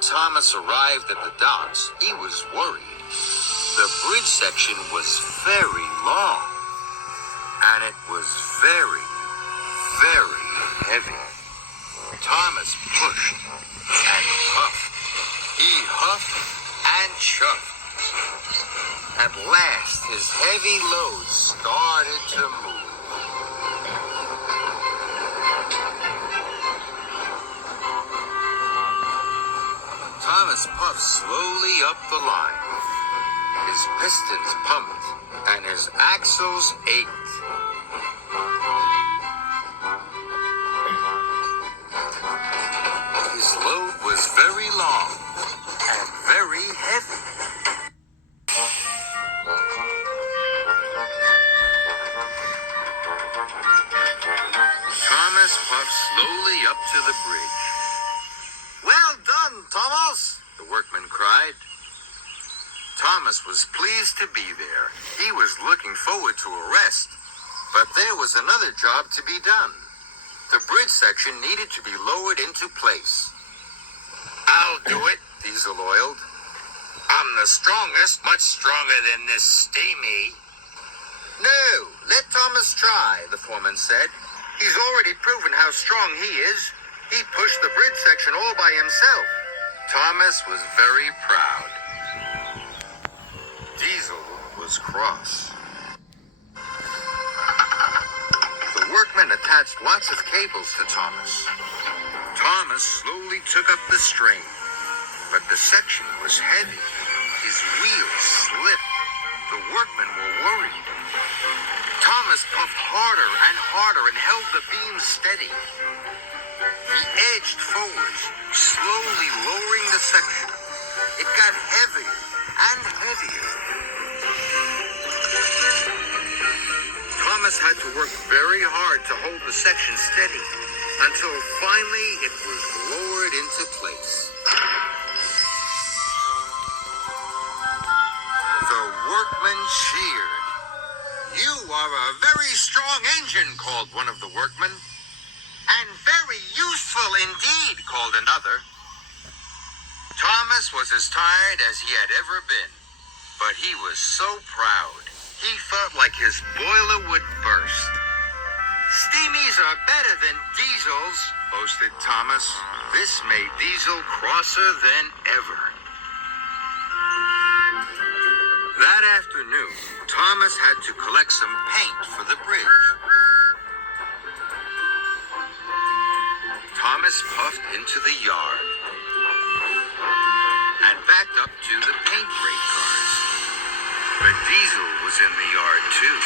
Thomas arrived at the docks, he was worried. The bridge section was very long, and it was very, very heavy. Thomas pushed and puffed. He huffed and chuffed. At last, his heavy load started to move. Thomas puffed slowly up the line. His pistons pumped, and his axles ached. His load was very long and very heavy. Thomas puffed slowly up to the bridge. "Well done, Thomas," the workman cried. Thomas was pleased to be there. He was looking forward to a rest, but there was another job to be done. The bridge section needed to be lowered into place. "I'll do it," Diesel oiled. "I'm the strongest, much stronger than this steamy." "No, let Thomas try," the foreman said. "He's already proven how strong he is. He pushed the bridge section all by himself." Thomas was very proud. Diesel was cross. The workmen attached lots of cables to Thomas. Thomas slowly took up the strain, but the section was heavy. His wheels slipped. The workmen were worried. Thomas puffed harder and harder and held the beam steady. He edged forwards, slowly lowering the section. It got heavier and heavier. Thomas had to work very hard to hold the section steady until finally it was lowered into place. The workmen cheered. "You are a very strong engine," called one of the workmen. "And very useful indeed," called another. Thomas was as tired as he had ever been, but he was so proud. He felt like his boiler would burst. "Steamies are better than diesels," boasted Thomas. This made Diesel crosser than ever. That afternoon, Thomas had to collect some paint for the bridge. Thomas puffed into the yard and backed up to the paint freight cars. But Diesel was in the yard too.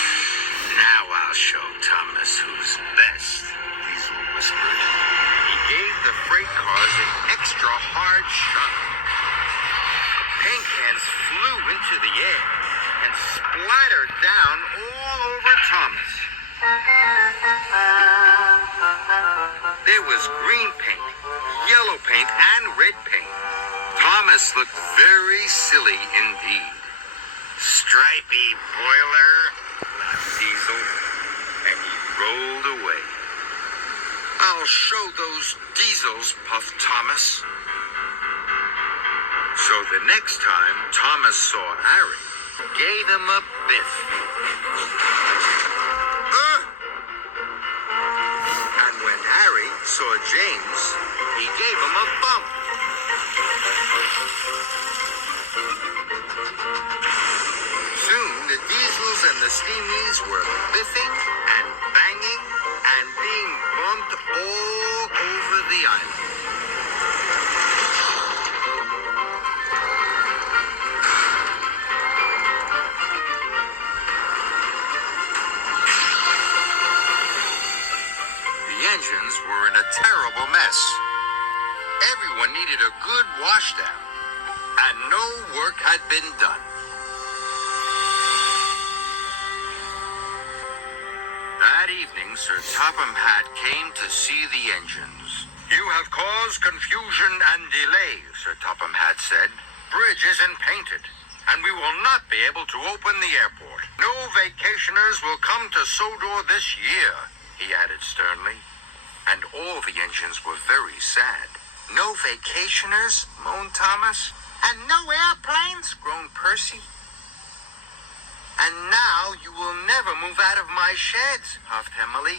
"Now I'll show Thomas who's best," Diesel whispered. He gave the freight cars an extra hard shove. Paint cans flew into the air and splattered down all over Thomas. There was green paint, yellow paint, and red paint. Thomas looked very silly indeed. "Stripey boiler," laughed Diesel, and he rolled away. "I'll show those diesels," puffed Thomas. So the next time Thomas saw Harry, gave him a biff. And when Harry saw James, he gave him a bump. Soon the diesels and the steamies were biffing and banging and being bumped all over the island. Engines were in a terrible mess. Everyone needed a good washdown, and no work had been done. That evening, Sir Topham Hatt came to see the engines. "You have caused confusion and delay," Sir Topham Hatt said. "Bridge isn't painted, and we will not be able to open the airport. No vacationers will come to Sodor this year," he added sternly. And all the engines were very sad. No vacationers, moaned Thomas. And no airplanes, groaned Percy. And now you will never move out of my sheds, huffed Emily.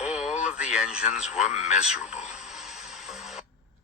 All of the engines were miserable.